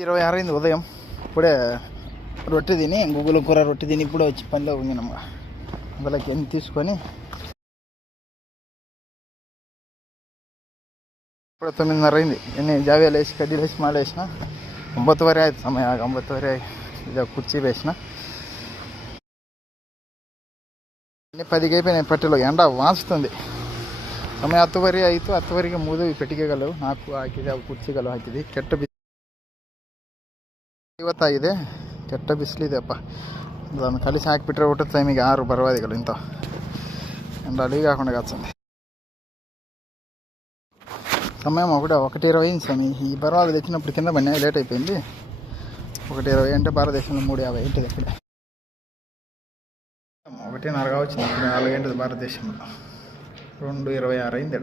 26 ఉదయం ఇప్పుడే రొట్టె తిని గూగుల్ కూర రొట్టె తిని ఇప్పుడే వచ్చి పనిలో ఉండినమ్మ అందులోకి ఎన్ని తీసుకొని ఇప్పుడు 9:30 అయింది. ఎన్ని జావేలు వేసి కడ్డీలు వేసి మాల వేసిన 9 ಆಯ್ತು ಸಮಯ 9 ಇದು ಕುರ್ಚಿ వేసిన అన్ని 10కి అయిపోయినాయి. ಪಟ್ಟೆలో ಎಂಡ ವಾಂಚುతుంది. ಸಮಯ 10 ಆಯಿತು. 10 ಮುಗಿದು ಈ ಪೆಟ್ಟಿಗೆಗಳು 4 ಹಾಕಿದೆ. ಅವು ಕುರ್ಚಿಗಳು ಹಾಕಿದೆ. ಕೆಟ್ಟ ಇವತ್ತಾಗಿದೆ. ಕೆಟ್ಟ ಬಿಸಿಲಿದೆ ಅಪ್ಪ. ಅದನ್ನು ಕಲಿಸಿ ಹಾಕಿಬಿಟ್ರೆ ಊಟದ ಟೈಮಿಗೆ 6 ಬರವಾದಿಗಳು ಇಂಥ ಎಂಡ ಅಡಿಗೆ ಹಾಕೊಂಡು ಕಾಚಂడి. సమయం 1:20 స్వామి. ఈ బరవాది తెచ్చినప్పుడు కింద పడినా లేట్ అయిపోయింది. 1:20 అంటే భారతదేశంలో 3:50 ఏంటిది అక్కడే 1:30 వచ్చింది. ఇప్పుడు 4 గంటలు భారతదేశంలో 2:26 అయింది.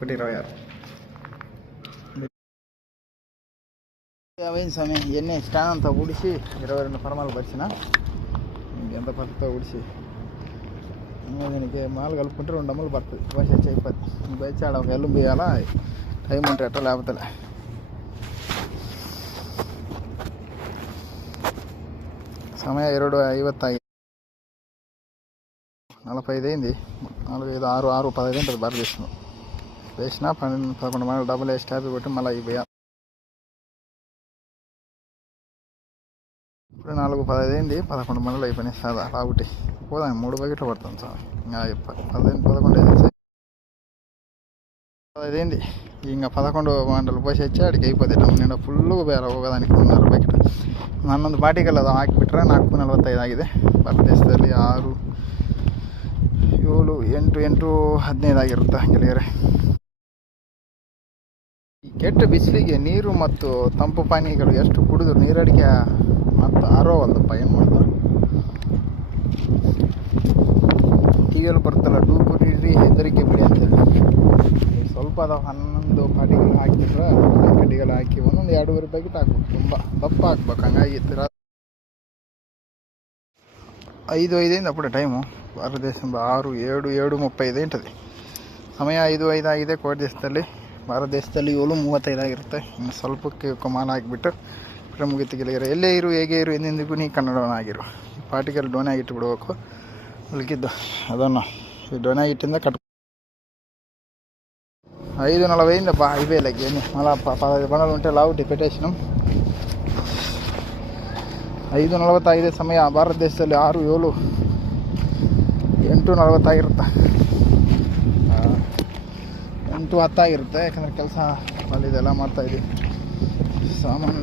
1:26 స్వామి. ఇవన్నీ స్టాండ్ అంతా ఊడిసి 22 పరమాలు పరిచిన ఎంత పద్ధతితో ఊడిసి దీనికి మాలు కలుపుకుంటే 2 అమ్మలు పడుతుంది. బస్ వచ్చి అయిపోద్ది. బయట ఆడ ఒక ఎల్లు బియ్యాలా టైం ఉంటే ఎట్లా లేకపోతే సమయ 2:55 45 అయింది. 45 6 6:15 ఉంటుంది భారతదేశంలో. వేసిన 11 మనలు డబ్బులు వేసి ట్యాపీ కొట్టి మళ్ళీ అయిపోయా. ఇప్పుడు 4:15 అయింది. 11 మనలు అయిపోయినాయి. సాదా రాబట్టి పోదాం. 3 బకెట్లు పడుతుంది సార్. ఇంకా 11 అయింది. ఇంకా 11 గంటలు పోసి వచ్చి అడిగి అయిపోతాయి. నిండా ఫుల్గా పోయాలి. ఒకదానికి 1.5 బకెట్ ನನ್ನೊಂದು ಬಾಟಿಗೆಲ್ಲ ಅದು ಹಾಕಿಬಿಟ್ರೆ 4:45 ಆಗಿದೆ. ಭಾರತದೇಶದಲ್ಲಿ 6 7 8 8 15 ಆಗಿರುತ್ತೆ ಗೆಳೆಯರೆ. ಈ ಕೆಟ್ಟ ಬಿಸಿಲಿಗೆ ನೀರು ಮತ್ತು ತಂಪು ಪಾನೀಯಗಳು ಎಷ್ಟು ಕುಡಿದ್ರು ನೀರಡಿಕೆ ಮತ್ತು ಆರೋವಲ್ಲಪ್ಪ. ಏನು ಮಾಡ್ತಾರೆ ಟಿವಿಯಲ್ಲಿ ಬರ್ತಲ್ಲ ಡೂಬು ನೀರಿ ಹೆದರಿಕೆ ಬಿಡಿ ಅಂತೇಳಿ ಸ್ವಲ್ಪ ಅದಾವ 11 ಪಾಟಿಗಳು ಹಾಕಿಬಿಟ್ರೆ ಕಡ್ಡಿಗಳು ಹಾಕಿ 1-2 ಪ್ಯಾಕೆಟ್ ಹಾಕ್ಬೇಕು. ತುಂಬ ದಪ್ಪ ಹಾಕ್ಬೇಕು. ಹಂಗಾಗಿ 5:05 అప్పుడే టైము. భారతదేశంలో 6 7 7:35 ఉంటుంది ಸಮಯ. 5:05 ಆಗಿದೆ. ಕೋಟಿ ದೇಶದಲ್ಲಿ ಭಾರತದೇಶದಲ್ಲಿ 7:35 ಆಗಿರುತ್ತೆ. ಇನ್ನು ಸ್ವಲ್ಪಕ್ಕೆ ಮಾಲ್ ಹಾಕಿಬಿಟ್ಟು ಇಬ್ಬರು ಮುಗಿತು ಗೆಳೆಯರೆ. ಎಲ್ಲೇ ಇರು ಹೇಗೆ ಇರು ಎಂದೆಂದಿಗೂ ನೀ ಕನ್ನಡವನಾಗಿರು. ಪಾಟಿಗೆಲ್ಲ ಡೋನಾಗಿಟ್ಟು ಬಿಡಬೇಕು. ಉಳಿಕಿದ್ದು ಅದನ್ನು ఈ డొనాగిట్టింద కట్టు 5:40 అయిందప్ప. హైవేలకి మళ్ళీ 15 బండలు ఉంటే లావుటి పెట్టేసినాం. 5:45 ಸಮಯ. ಭಾರತದೇಶದಲ್ಲಿ 6 7 8:40 ಆಗಿರುತ್ತೆ. 8:10 ಆಗಿರುತ್ತೆ. ಯಾಕಂದರೆ ಕೆಲಸ ಅಲ್ಲಿದೆಲ್ಲ ಮಾಡ್ತಾಯಿದ್ದೀವಿ. ಸಾಮಾನು